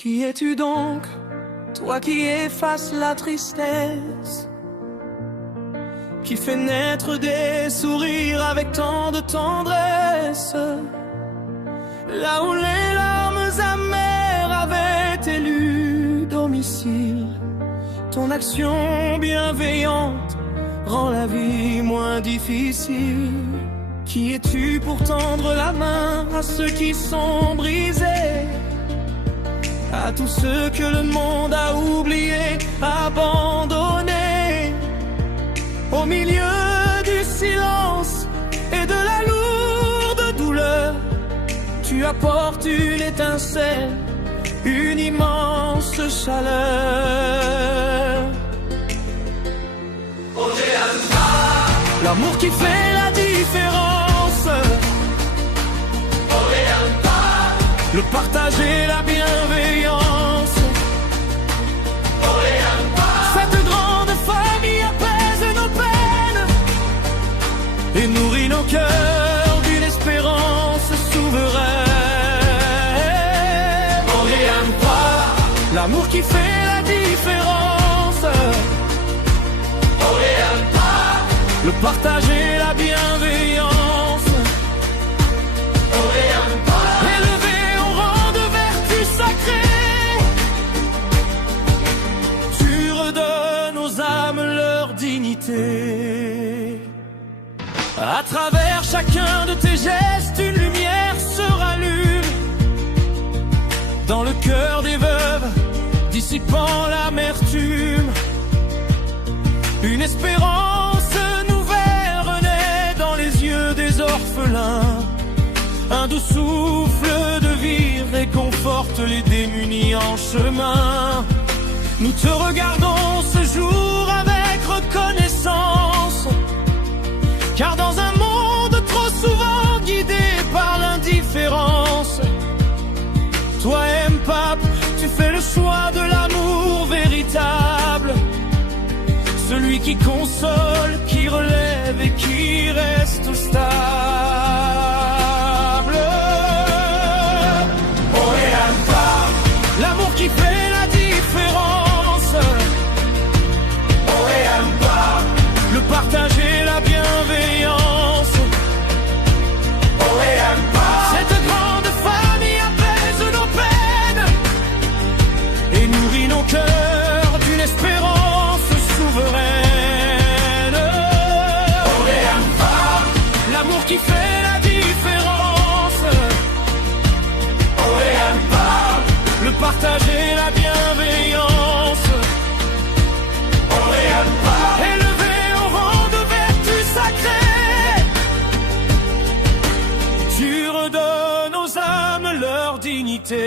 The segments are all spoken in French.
Qui es-tu donc, toi qui effaces la tristesse, qui fait naître des sourires avec tant de tendresse, là où les larmes amères avaient élu domicile, ton action bienveillante rend la vie moins difficile. Qui es-tu pour tendre la main à ceux qui sont brisés, à tous ceux que le monde a oubliés, abandonnés, au milieu du silence et de la lourde douleur, tu apportes une étincelle, une immense chaleur. L'amour qui fait la différence, le partage et la bienveillance, cette grande famille apaise nos peines et nourrit nos cœurs d'une espérance souveraine. L'amour qui fait la différence, le partage et la bienveillance, élevé au rang de vertu sacrée, tu redonnes aux âmes leur dignité. À travers chacun de tes gestes, une lumière se rallume dans le cœur des veuves, dissipant l'amertume. Une espérance nouvelle renaît dans les yeux des orphelins. Un doux souffle de vie réconforte les démunis en chemin. Nous te regardons ce jour avec reconnaissance, car dans un monde trop souvent guidé par l'indifférence, toi M-Pape, tu fais le choix de l'amour véritable, celui qui console, qui relève et qui reste stable. L'amour qui fait la différence, le partage et la bienveillance, cette grande famille apaise nos peines et nourrit nos cœurs d'une espérance souveraine. L'amour qui fait la différence, le partage et la bienveillance, élevé au rang de vertu sacrée, tu redonnes aux âmes leur dignité.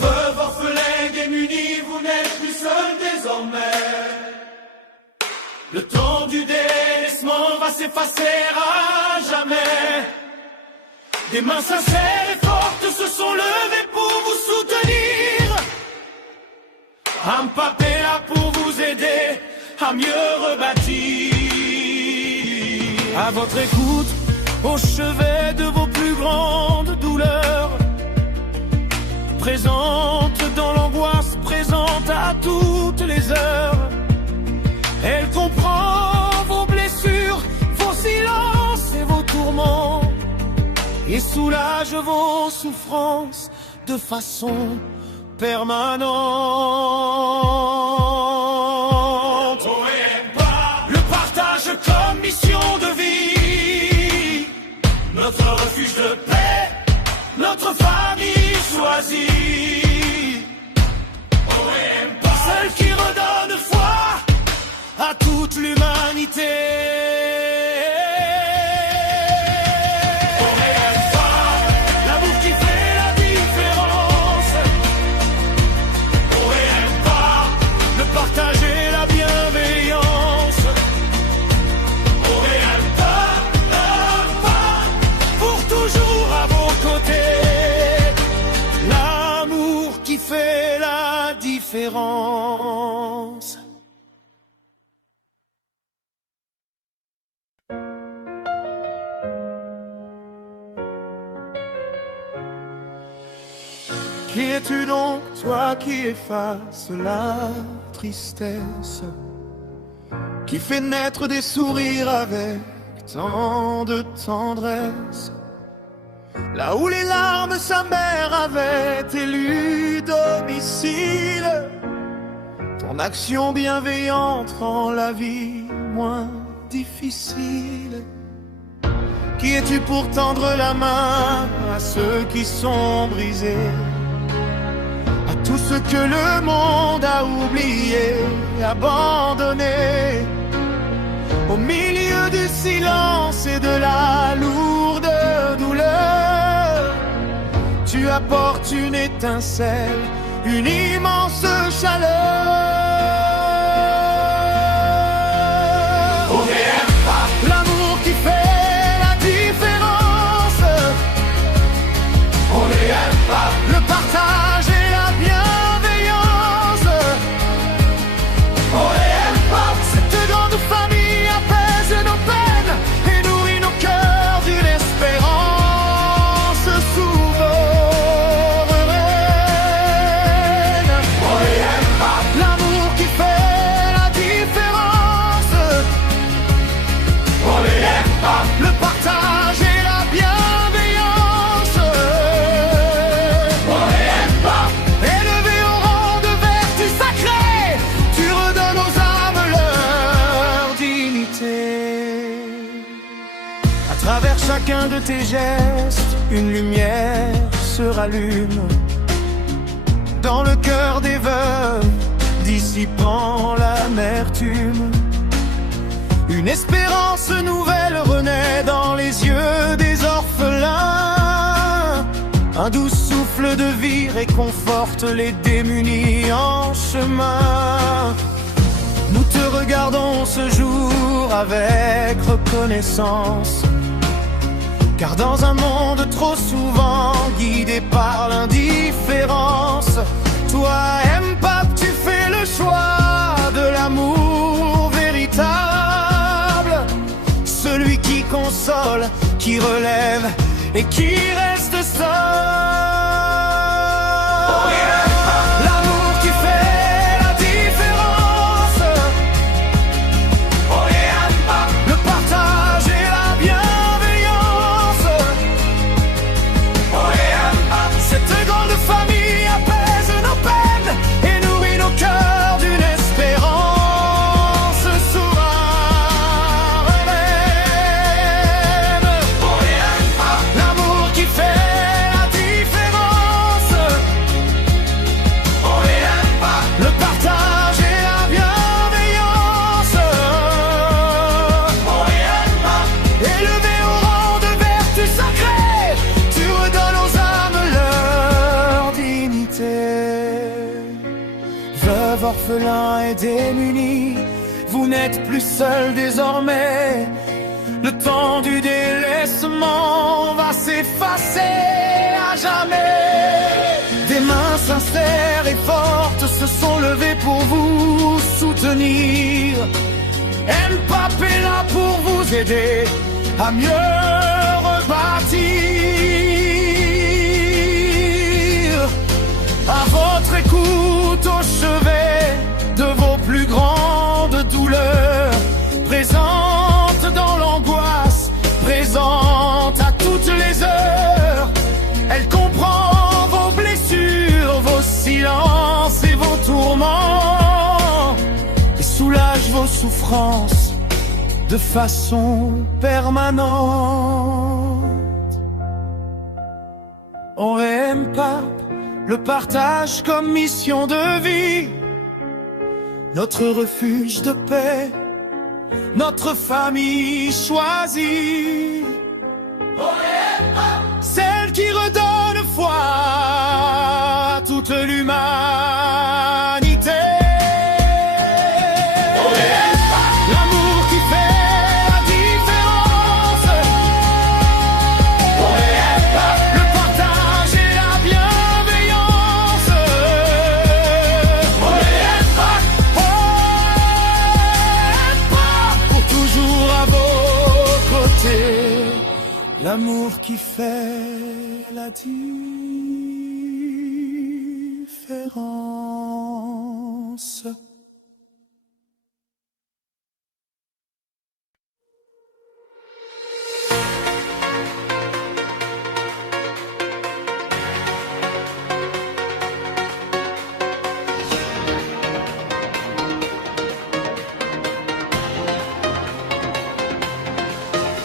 Veuve, orphelin, démunis, vous n'êtes plus seuls désormais. Le temps du délaissement va s'effacer à jamais. Des mains sincères et fortes se sont levées pour vous soutenir. M-Pape est là pour vous aider à mieux rebâtir. À votre écoute, au chevet de vos plus grandes douleurs, présente dans l'angoisse, présente à toutes les heures. Elle comprend vos blessures, vos silences et vos tourments, et soulage vos souffrances de façon permanente. Le partage comme mission de vie, notre refuge de paix, notre famille choisie. Celle qui redonne foi à toute l'humanité. L'amour qui fait la différence, le partage et la bienveillance, pour toujours à vos côtés. L'amour qui fait la différence. Qui es-tu donc, toi qui effaces la tristesse, qui fait naître des sourires avec tant de tendresse, là où les larmes sa mère avait élu domicile, ton action bienveillante rend la vie moins difficile. Qui es-tu pour tendre la main à ceux qui sont brisés, à tout ce que le monde a oublié, abandonné, au milieu du silence et de la lourde douleur, tu apportes une étincelle, une immense chaleur. L'amour qui fait la différence, le partage et la bienveillance, cette grande famille apaise nos peines et nourrit nos cœurs d'une espérance souveraine. L'amour qui fait la différence, le partage et la bienveillance, élevé au rang de vertu sacrée, tu redonnes aux âmes leur dignité. À travers chacun de tes gestes, une lumière se rallume dans le cœur des veuves, dissipant l'amertume. Une espérance nouvelle renaît dans les yeux des orphelins. Un doux souffle de vie réconforte les démunis en chemin. Nous te regardons ce jour avec reconnaissance, car dans un monde trop souvent guidé par l'indifférence, toi, M-Pape, tu fais le choix de l'amour véritable, celui qui console, qui relève et qui reste seul. L'amour qui fait la différence, le partage et la bienveillance, cette grande famille apaise nos peines et nourrit nos cœurs d'une espérance souveraine. L'amour qui fait la différence, le partage et la bienveillance, élevé au rang de vertu sacrée, tu redonnes aux âmes leur dignité. Veuves, orphelins et démunis, vous n'êtes plus seuls désormais. Le temps du délaissement va s'effacer à jamais. Des mains sincères et fortes se sont levées pour vous soutenir. M-Pape est là pour vous aider à mieux rebâtir. À votre écoute, au chevet de vos plus grandes douleurs, présente dans l'angoisse, présente à toutes les heures. Elle comprend vos blessures, vos silences et vos tourments, et soulage vos souffrances de façon permanente. On aime pas le partage comme mission de vie, notre refuge de paix, notre famille choisie, celle qui redonne foi à toute l'humanité. L'amour qui fait la différence, le partage et la bienveillance, pour toujours à vos côtés. L'amour qui fait la différence. différence.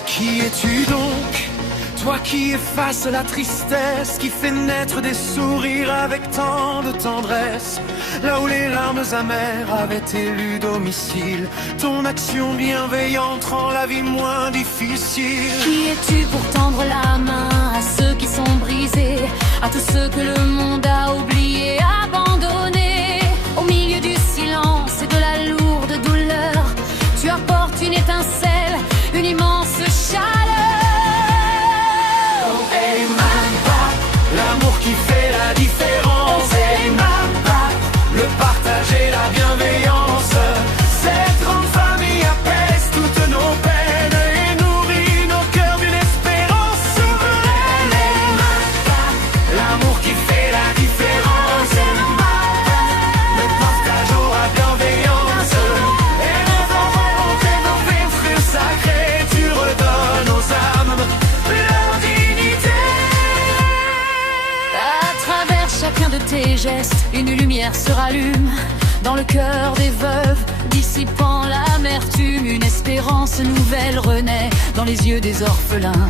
Qui es-tu donc, toi qui effaces la tristesse, qui fait naître des sourires avec tant de tendresse, là où les larmes amères avaient élu domicile, ton action bienveillante rend la vie moins difficile. Qui es-tu pour tendre la main à ceux qui sont brisés, à tous ceux que le monde a oubliés, abandonnés, au milieu du silence et de la lourde douleur, tu apportes une étincelle, une immense chaleur. Oh, hey, Mamba, l'amour qui fait la différence. Hey, Mamba, le partage et la bienveillance. Cette grande famille apaise toutes nos peines et nourrit nos cœurs d'une espérance souveraine. Hey, Mamba, l'amour qui fait la différence. Hey, Mamba, le partage ou la bienveillance. Et nos enfants et nos fruits sacrés, tu redonnes aux âmes leur dignité. À travers chacun de tes gestes, une lumière se rallume dans le cœur des veuves, dissipant l'amertume. Une espérance nouvelle renaît dans les yeux des orphelins.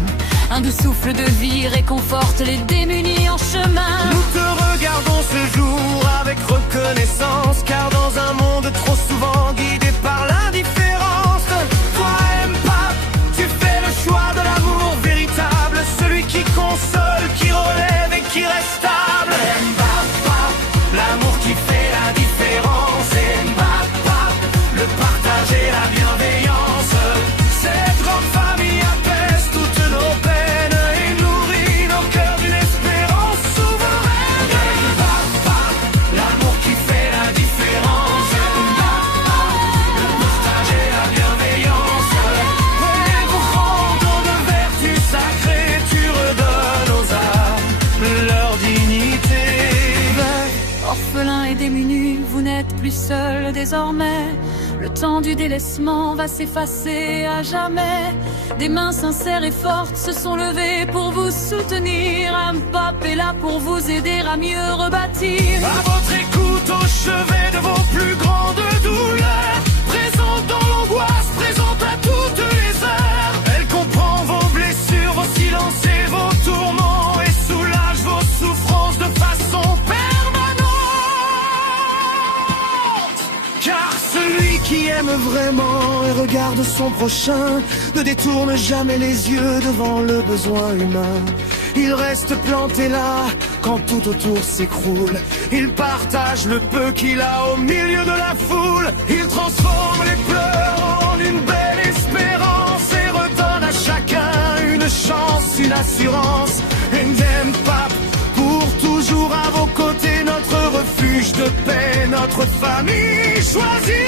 Un doux souffle de vie réconforte les démunis en chemin. Nous te regardons ce jour avec reconnaissance, car dans un monde trop souvent guidé par l'indifférence, toi Mbappé, tu fais le choix de l'amour véritable, celui qui console, qui relève et qui reste stable. Mbappé, l'amour qui fait la différence. Mbappé, le partage et la bienveillance. Cette grande famille apaise toutes nos peines et nourrit nos cœurs d'une espérance souveraine. Mbappé, l'amour qui fait la différence. Mbappé, le partage et la bienveillance. Et pour rendre de vertu sacrée, tu redonnes aux âmes leur dignité. Orphelins et démunis, vous n'êtes plus seuls désormais. Le temps du délaissement va s'effacer à jamais. Des mains sincères et fortes se sont levées pour vous soutenir. Un pape est là pour vous aider à mieux rebâtir. À votre écoute, au chevet de vos plus grandes douleurs, présente dans l'angoisse, présente à toutes les heures. Elle comprend vos blessures, vos silences et vos tourments, et soulage vos souffrances de façon permanente. Car celui qui aime vraiment et regarde son prochain ne détourne jamais les yeux devant le besoin humain. Il reste planté là quand tout autour s'écroule. Il partage le peu qu'il a au milieu de la foule. Il transforme les pleurs en une belle espérance et redonne à chacun une chance, une assurance. Mbappé, pour toujours à vos côtés, notre refuge de paix, notre famille choisie.